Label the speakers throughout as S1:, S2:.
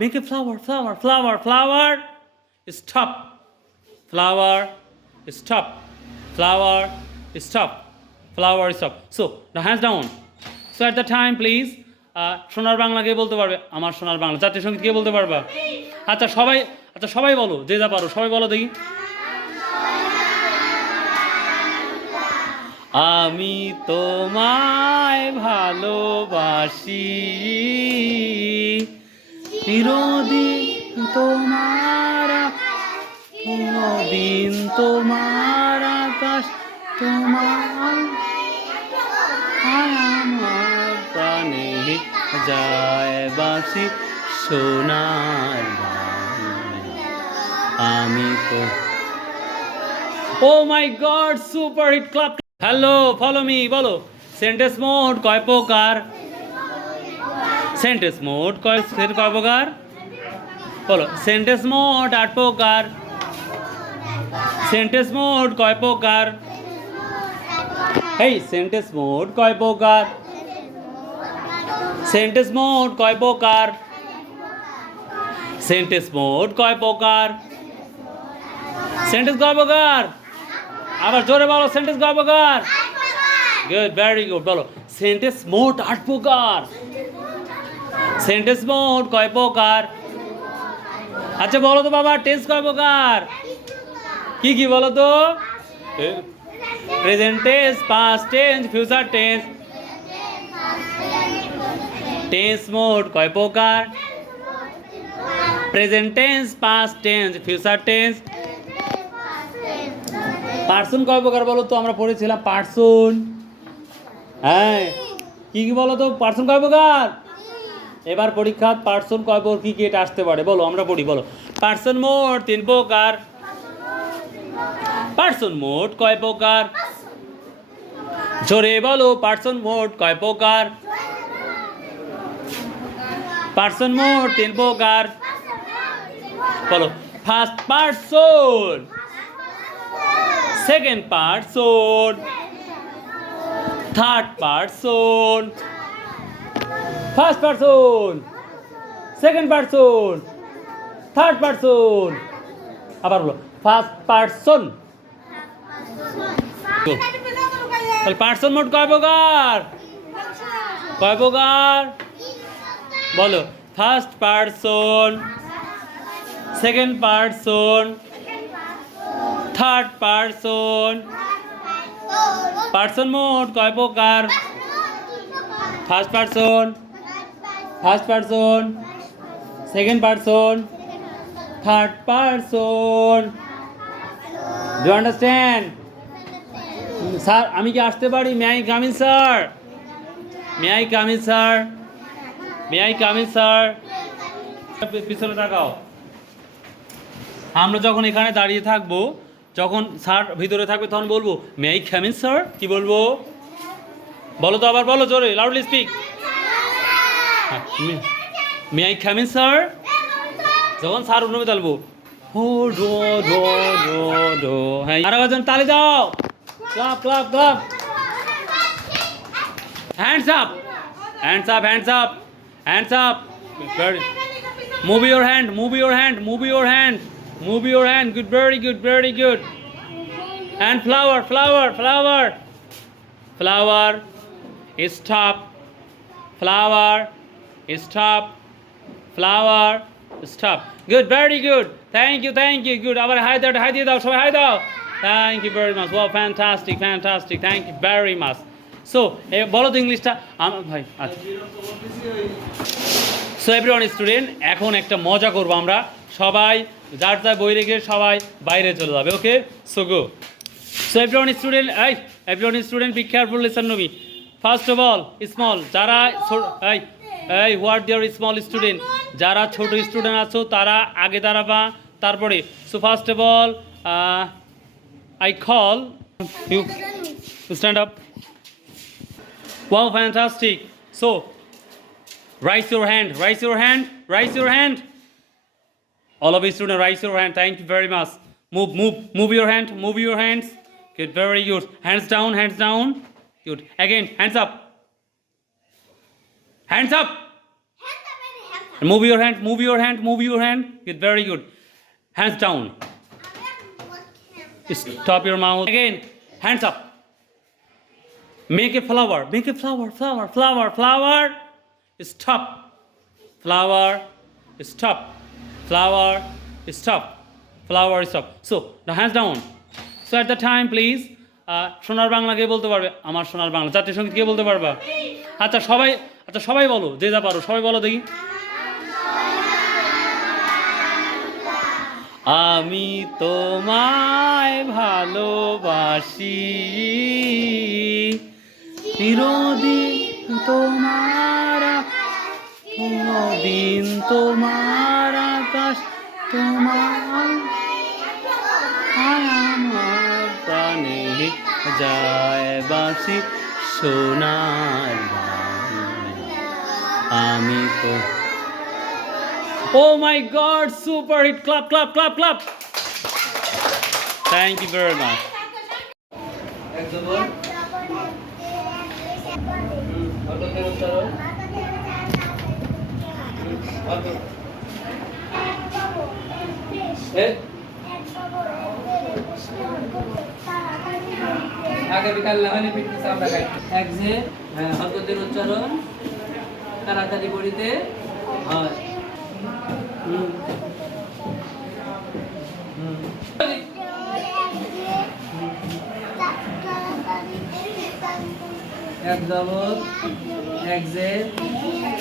S1: make a flower flower flower flower stop flower stop flower stop flower stop so now hands down so at the time please সোনার বাংলা কে বলতে পারবে আমার সোনার বাংলা জাতীয় সংগীত কে বলতে পারবা আচ্ছা সবাই আচ্ছা সবাই বলো যে যা পারো সবাই বলো দেখি আমি তোমায় ভালোবাসি চিরদিন তোমার দিন তোমার আকাশ, তোমার আমার যায় বাসি সোনার আমি তো ও my god super hit club hello follow me বলো। সেন্টেন্স মোড কয় প্রকার? সেন্টেন্স মোড কয় কয় প্রকার? বলো সেন্টেন্স মোড আট প্রকার। সেন্টেন্স মোড কয় প্রকার? এই সেন্টেন্স মোড কয় প্রকার? সেন্টেন্স মোড কয় প্রকার? সেন্টেন্স মোড কয় প্রকার? সেন্টেন্স কয় প্রকার? আবার জোরে বলো সেন্টেন্স কয় প্রকার? গুড ভেরি গুড বলো। সেন্টেন্স মোট আট প্রকার। সেন্টেন্স মোট কয় প্রকার? আচ্ছা বলো তো বাবা টেন্স কয় প্রকার? কি কি বলো তো? Present tense past tense future tense tense mode কয় প্রকার? Present tense past tense future tense person কয় প্রকার বলো তো? আমরা পড়েছিলাম পার্সন হ্যাঁ। কি কি বলো তো? পার্সন কয় প্রকার? এবার পরীক্ষা পার্সন কয় প্রকার কি এটা আসতে পারে? বলো, আমরা পড়ি, বলো। পার্সন মোট তিন প্রকার। পার্সন মোট কয় প্রকার? জোরে বলো, পার্সন মোট কয় প্রকার? পার্সন মোট তিন প্রকার। বলো first person second person third person first person second person third person আবার বলো ফার্স্ট পার্সন তাহলে পার্সন মোট কয় প্রকার? কয় প্রকার? বলো first person second person third person person মোট কয় প্রকার? First person first person second person third person do understand sir আমি কি আসতে পারি? May I come in sir may I come in sir may I come in sir পিছনে তাকাও। আমরা যখন এখানে দাঁড়িয়ে থাকব, যখন স্যার ভিতরে থাকবে, তখন বলব মে আই কামিন স্যার কি বলব? বলো তো আবার, বলো জোরে loudly speak may I come in sir যখন স্যার উঠবে তালবো হো ডো ডো ডো ডো হ্যাঁ আর একজন তালি দাও clap clap clap hands up hands up hands up hands up Move your hand, move your hand, move your hand, move your hand. Good, very good, very good. And flower, flower, flower, flower. Stop. Flower. Stop. Flower. Stop. Good, very good. Thank you, thank you. Good. আবার hi দাও hi দিয়ে দাও সবাই hi দাও thank you very much wow fantastic fantastic thank you very much so বলো তো ইংলিশটা আমার ভাই আচ্ছা সো এভরিওয়ান স্টুডেন্ট এখন একটা মজা করব আমরা সবাই যার যার বই রেখে সবাই বাইরে চলে যাবে okay so go so everyone student এই everyone student be careful listen Nabi first of all small যারা এই এই হোয়াট দিয়ার স্মল স্টুডেন্ট যারা ছোট স্টুডেন্ট আছো তারা আগে দাঁড়াবা তারপরে so first of all I call you stand up Wow, fantastic. So, raise your hand, raise your hand, raise your hand. All of you students, raise your hand. Thank you very much. Move, move, move your hand, move your hands. Good, very good. Hands down, hands down. Good. Again, hands up. Hands up. Move your hand, move your hand, move your hand. Good, very good. Hands down. Stop your mouth. Again, hands up. Make a flower, make a flower, flower, flower, flower. Stop. Flower, stop. Flower, stop. Flower, stop. So, now hands down. So at the time, please. সোনার বাংলা কে বলতে পারবে আমার সোনার বাংলা জাতীয় সংগীত কে বলতে পারবা আচ্ছা সবাই আচ্ছা সবাই বলো, যে যা পারো, সবাই বলো দেখি আমি তোমায় ভালোবাসি, চিরদিন তোমার দিন তোমার আকাশ, তোমার আমার প্রাণে যায় বাসি সোনার। আমি তো Oh my god, super hit. Clap, clap, clap, clap. Thank you very much.
S2: আগে বিকাল না আমরা খাই এক যে হ্যাঁ, হরকতের উচ্চারণ তাড়াতাড়ি বড়িতে হয়। হুম। এক জবর এক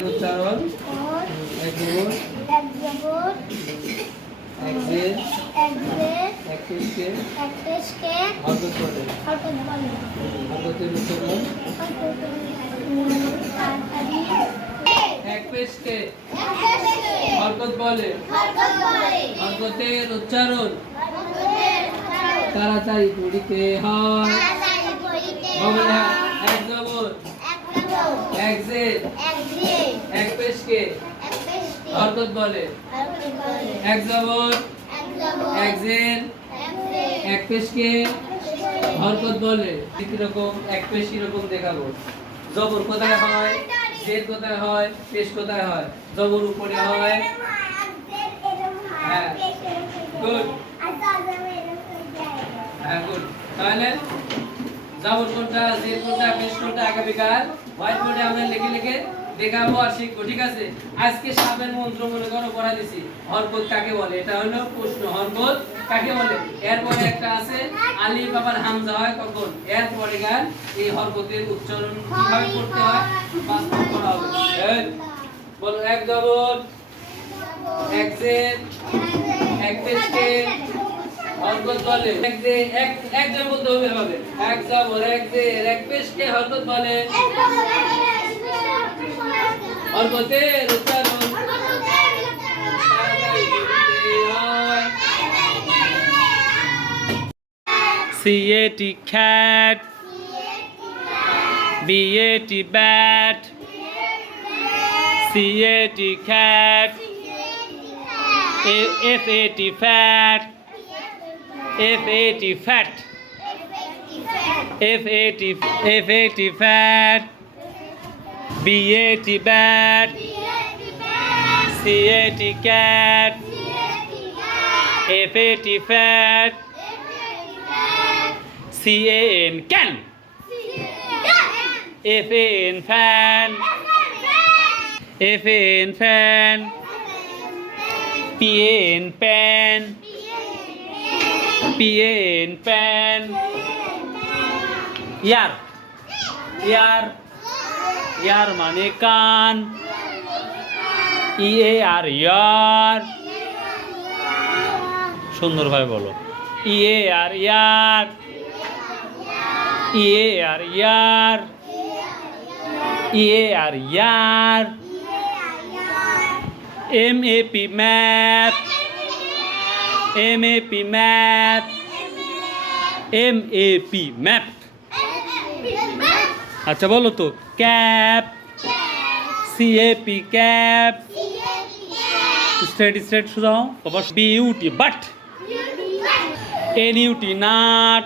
S2: উচ্চারণ এক এক যে এক পেশকে হরকত করে হরকতের উচ্চারণ এক পেশকে হরকত বলে। হরকতের উচ্চারণ। তাড়াতাড়ি পড়িতে হয়। এক জবর। এক যে। এক পেশকে হরকত বলে। এক জবর। এক জের এক পেশকে হরকত বলে। কীরকম এক পেশ কীরকম দেখাবো। জবর কোথায় হয়? জের কোথায় হয়? পেশ কোথায় হয়? জবর উপরে হয়। হ্যাঁ। গুড। হ্যাঁ গুড। তাহলে জবর কোনটা জের কোনটা, পেশ কোনটা, আগামীকাল? হোয়াইট বোর্ডে আমরা লিখে লিখে দেখাবো আর শিখব ঠিক আছে? আজকে সাপের মন্ত্র মনে করো পড়া দিছি। হরকত কাকে বলে? এটা হলো প্রশ্ন হরকত কাকে বলে? এরপরে একটা আছে, আলী বাবার হামজা হয় কখন? এরপরে গান, এই হরকতের উচ্চারণ কীভাবে করতে হয়, বাস্তব করা হবে। বলো, এক জবর এক জের এক পেশকে হরকত বলে। এক যে, এক এক জন বলতে হবে এক জবর এক জের এক পেশকে হরকত বলে।
S1: और बोलते रुकता CAT cat BAT T CAT F A T FAT F A T fat F A T fat FAT FAT fat BAT bat CAT cat FAT fat CAN. Can FAN. Fan. FAN fan PAN. Pan PAN pan Yar. Yar. ইয়ার মানে কান। ই A R ear. সুন্দরভাবে বলো। E A R ear. E A R ear. E A R ear M A P map M A P map M A P map আচ্ছা বলো তো। Cap. C A P cap. Straight straight শুধাও বাবা B but N U T nut.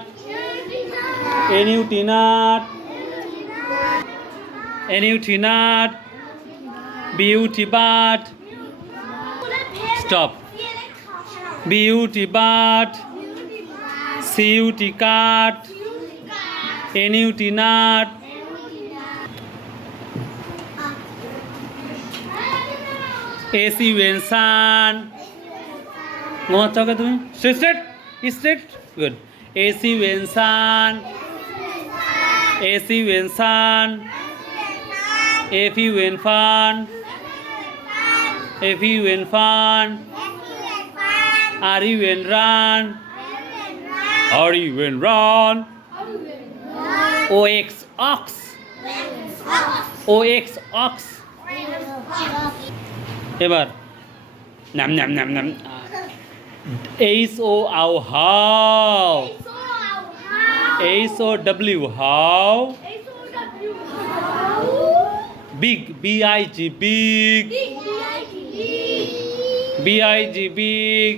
S1: N U T nut. N U T nut. B U T but stop B U T but C U T cut N U T nut S U N sun ঘুমাচ্ছ okay তুমি straight straight good S U sun S U N sun F U U N fun R U N run R U N run O X ox O X ox এবার, নাম নাম নাম নাম H O আও how H O W how big B I G big B I G big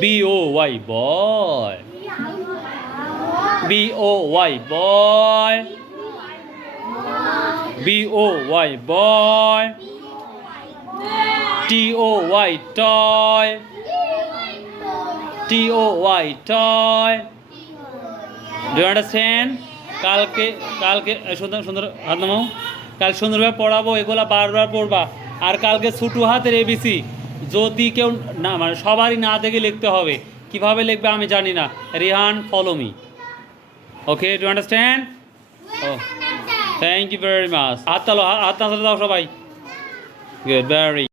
S1: B O Y boy B O Y boy B O Y boy T O Y toy T O Y toy do understand কালকে কালকে সুন্দর সুন্দর হাত নামাও। কাল সুন্দরভাবে পড়াবো এগুলা বারবার পড়বা। আর কালকে ছোটো হাতের এবিসি যদি কেউ না মানে সবারই না দেখে লিখতে হবে। কীভাবে লিখবে আমি জানি না। Rihan follow me okay do understand O thank you very much হাত তালো হাত দাও সবাই। Good very